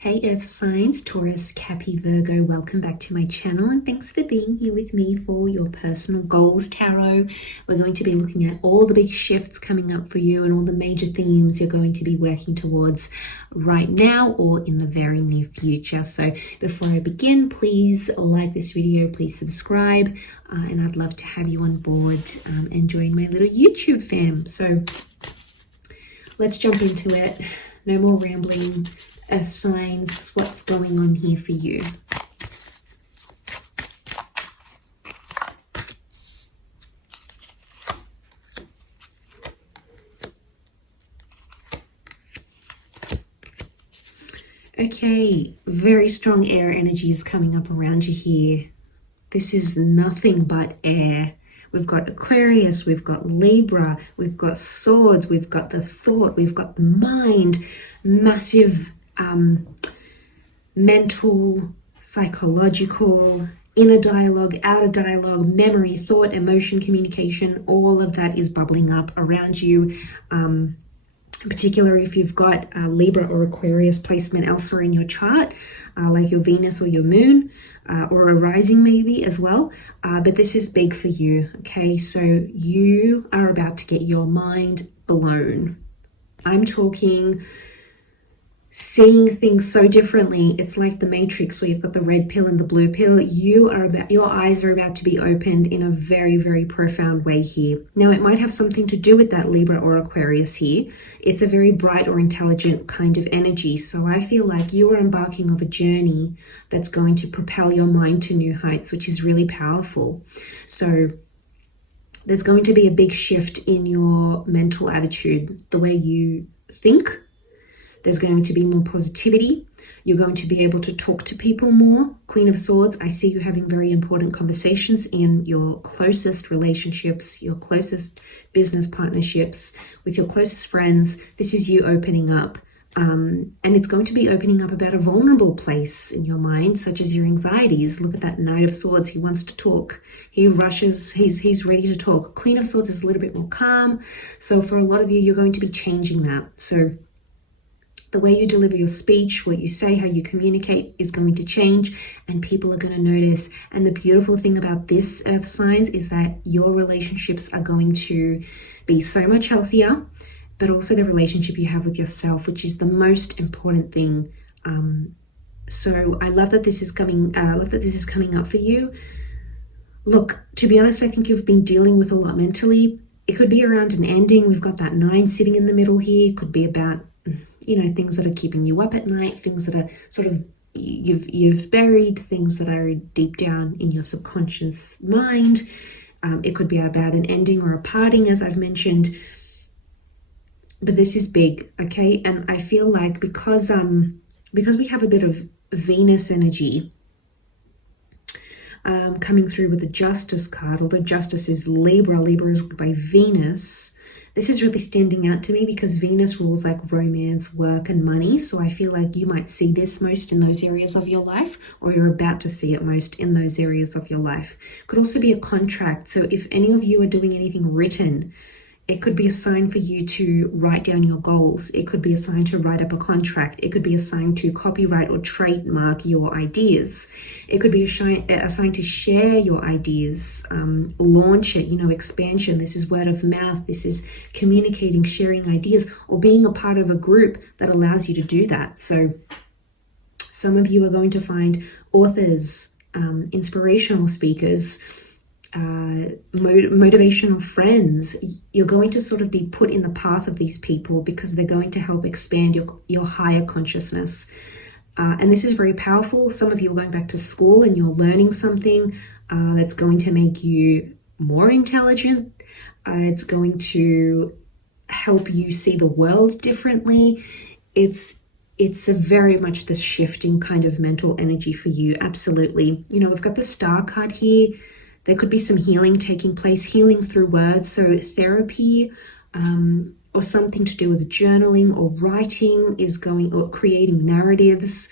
Hey Earth signs, Taurus, Cappy, Virgo, welcome back to my channel and thanks for being here with me for your personal goals tarot. We're going to be looking at all the big shifts coming up for you and all the major themes you're going to be working towards right now or in the very near future. So before I begin, please like this video, please subscribe, and I'd love to have you on board and join my little YouTube fam. So let's jump into it. No more rambling. Earth signs, what's going on here for you? Okay, very strong air energies coming up around you here. This is nothing but air. We've got Aquarius, we've got Libra, we've got swords, we've got the thought, we've got the mind, massive mental, psychological, inner dialogue, outer dialogue, memory, thought, emotion, communication, all of that is bubbling up around you. In particular, if you've got Libra or Aquarius placement elsewhere in your chart, like your Venus or your moon, or a rising maybe as well. But this is big for you, okay? So you are about to get your mind blown. I'm talking seeing things so differently. It's like the Matrix where you've got the red pill and the blue pill. Your eyes are about to be opened in a very, very profound way here. Now, it might have something to do with that Libra or Aquarius here. It's a very bright or intelligent kind of energy. So I feel like you are embarking on a journey that's going to propel your mind to new heights, which is really powerful. So there's going to be a big shift in your mental attitude, the way you think. There's going to be more positivity. You're going to be able to talk to people more. Queen of Swords, I see you having very important conversations in your closest relationships, your closest business partnerships, with your closest friends. This is you opening up. And it's going to be opening up about a vulnerable place in your mind, such as your anxieties. Look at that Knight of Swords. He wants to talk. He rushes. He's ready to talk. Queen of Swords is a little bit more calm. So for a lot of you, you're going to be changing that. So the way you deliver your speech, what you say, how you communicate is going to change and people are going to notice. And the beautiful thing about this Earth signs is that your relationships are going to be so much healthier, but also the relationship you have with yourself, which is the most important thing. So I love that this is coming. Up for you. Look, to be honest, I think you've been dealing with a lot mentally. It could be around an ending. We've got that 9 sitting in the middle here. It could be about, things that are keeping you up at night, things that are sort of you've buried, things that are deep down in your subconscious mind. It could be about an ending or a parting, as I've mentioned. But this is big, okay? And I feel like because we have a bit of Venus energy coming through with the Justice card, although Justice is Libra is ruled by Venus. This is really standing out to me because Venus rules like romance, work, and money. So I feel like you might see this most in those areas of your life, or you're about to see it most in those areas of your life. Could also be a contract. So if any of you are doing anything written, it could be a sign for you to write down your goals. It could be a sign to write up a contract. It could be a sign to copyright or trademark your ideas. It could be a sign to share your ideas, launch it, expansion. This is word of mouth. This is communicating, sharing ideas, or being a part of a group that allows you to do that. So some of you are going to find authors, inspirational speakers, motivational friends. You're going to sort of be put in the path of these people because they're going to help expand your higher consciousness. And this is very powerful. Some of you are going back to school and you're learning something that's going to make you more intelligent. It's going to help you see the world differently. It's a very much the shifting kind of mental energy for you. Absolutely. We've got the Star card here. There could be some healing taking place, healing through words. So therapy or something to do with journaling or writing or creating narratives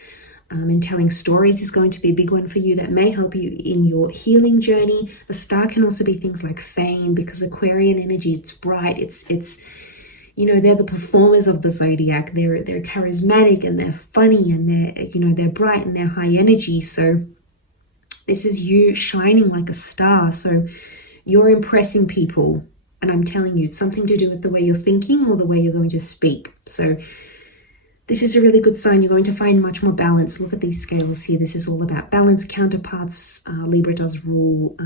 and telling stories is going to be a big one for you that may help you in your healing journey. The Star can also be things like fame because Aquarian energy, it's bright, it's you know, they're the performers of the zodiac. They're charismatic and they're funny and they're, you know, they're bright and they're high energy. So this is you shining like a star. So you're impressing people. And I'm telling you, it's something to do with the way you're thinking or the way you're going to speak. So this is a really good sign. You're going to find much more balance. Look at these scales here. This is all about balance. Counterparts. Libra does rule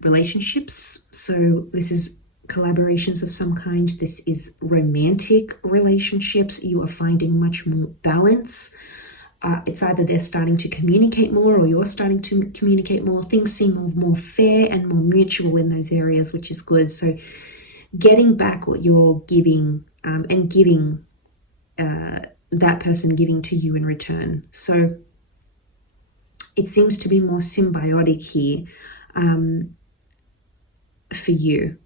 relationships. So this is collaborations of some kind. This is romantic relationships. You are finding much more balance. It's either they're starting to communicate more or you're starting to communicate more. Things seem more fair and more mutual in those areas, which is good. So getting back what you're giving and giving that person giving to you in return. So it seems to be more symbiotic here for you.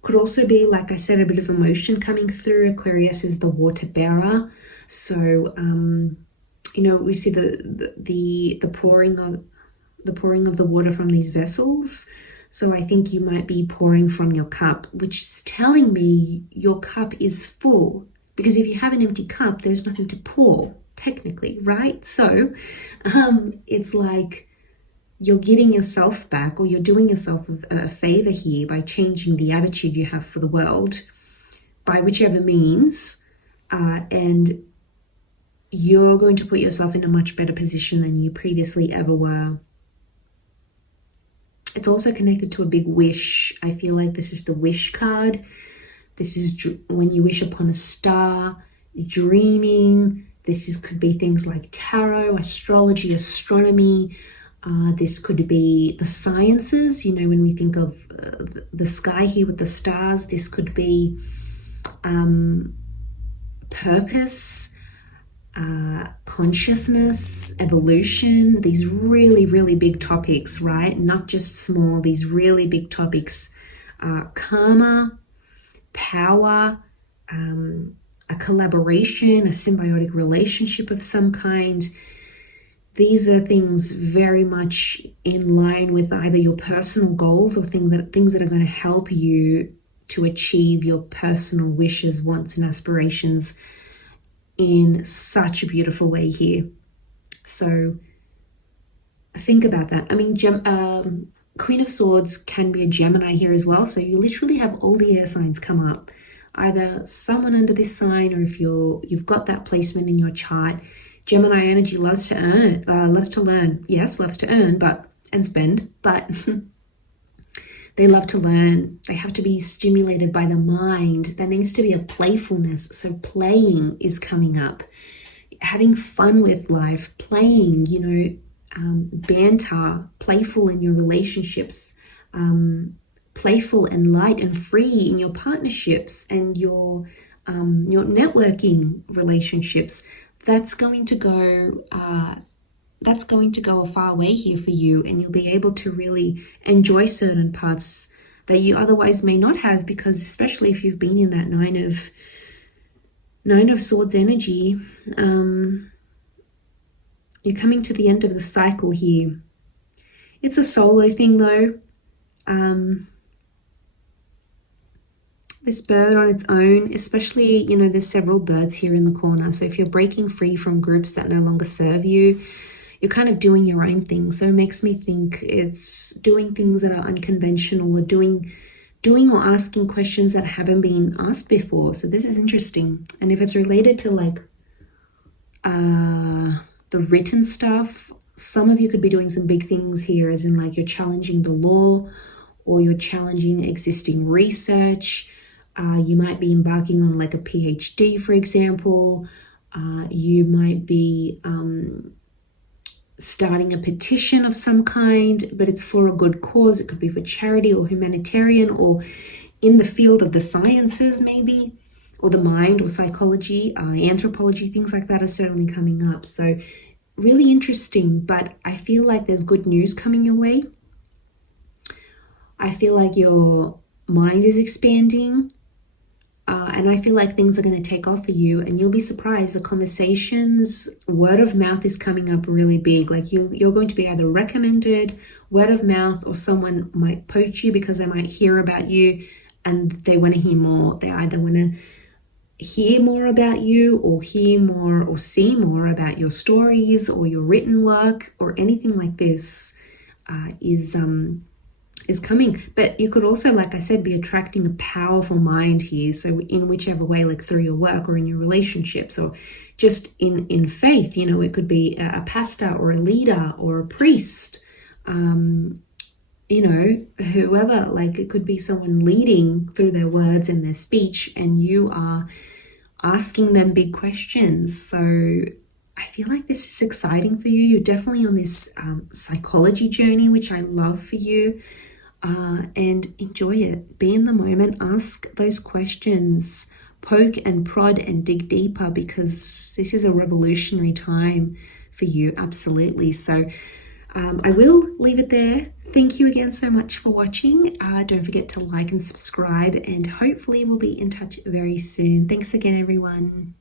Could also be, like I said, a bit of emotion coming through. Aquarius is the water bearer. So, you know, we see the pouring of the water from these vessels. So I think you might be pouring from your cup, which is telling me your cup is full. Because if you have an empty cup, there's nothing to pour, technically, right? So it's like you're giving yourself back, or you're doing yourself a favor here by changing the attitude you have for the world by whichever means, and you're going to put yourself in a much better position than you previously ever were. It's also connected to a big wish. I feel like this is the wish card. This is when you wish upon a star, dreaming. Could be things like tarot, astrology, astronomy. This could be the sciences, you know, when we think of the sky here with the stars. This could be purpose, consciousness, evolution, these really, really big topics, right? Not just small, these really big topics. Karma, power, a collaboration, a symbiotic relationship of some kind. These are things very much in line with either your personal goals or things that are going to help you to achieve your personal wishes, wants, and aspirations in such a beautiful way here. So think about that. I mean, Queen of Swords can be a Gemini here as well. So you literally have all the air signs come up. Either someone under this sign, or if you've got that placement in your chart. Gemini energy loves to learn. Yes, loves to earn, and spend, but they love to learn. They have to be stimulated by the mind. There needs to be a playfulness. So playing is coming up. Having fun with life, playing, you know, banter, playful in your relationships, playful and light and free in your partnerships and your networking relationships. That's going to go a far way here for you, and you'll be able to really enjoy certain parts that you otherwise may not have, because especially if you've been in that nine of swords energy, you're coming to the end of the cycle here. It's a solo thing though. This bird on its own, especially, you know, there's several birds here in the corner. So if you're breaking free from groups that no longer serve you, you're kind of doing your own thing. So it makes me think it's doing things that are unconventional, or doing or asking questions that haven't been asked before. So this is interesting. And if it's related to like the written stuff, some of you could be doing some big things here, as in like you're challenging the law, or you're challenging existing research. You might be embarking on like a PhD, for example. You might be starting a petition of some kind, but it's for a good cause. It could be for charity or humanitarian, or in the field of the sciences maybe, or the mind or psychology, anthropology, things like that are certainly coming up. So really interesting, but I feel like there's good news coming your way. I feel like your mind is expanding. And I feel like things are going to take off for you, and you'll be surprised. The conversations, word of mouth is coming up really big. Like you're going to be either recommended, word of mouth, or someone might poach you because they might hear about you and they want to hear more. They either want to hear more about you, or hear more or see more about your stories or your written work, or anything like this is coming. But you could also, like I said, be attracting a powerful mind here. So in whichever way, like through your work or in your relationships, or just in faith, you know, it could be a pastor or a leader or a priest, you know, whoever. Like it could be someone leading through their words and their speech, and you are asking them big questions. So I feel like this is exciting for you. You're definitely on this psychology journey, which I love for you. And enjoy it. Be in the moment. Ask those questions. Poke and prod and dig deeper, because this is a revolutionary time for you. Absolutely. So I will leave it there. Thank you again so much for watching. Don't forget to like and subscribe, and hopefully we'll be in touch very soon. Thanks again, everyone.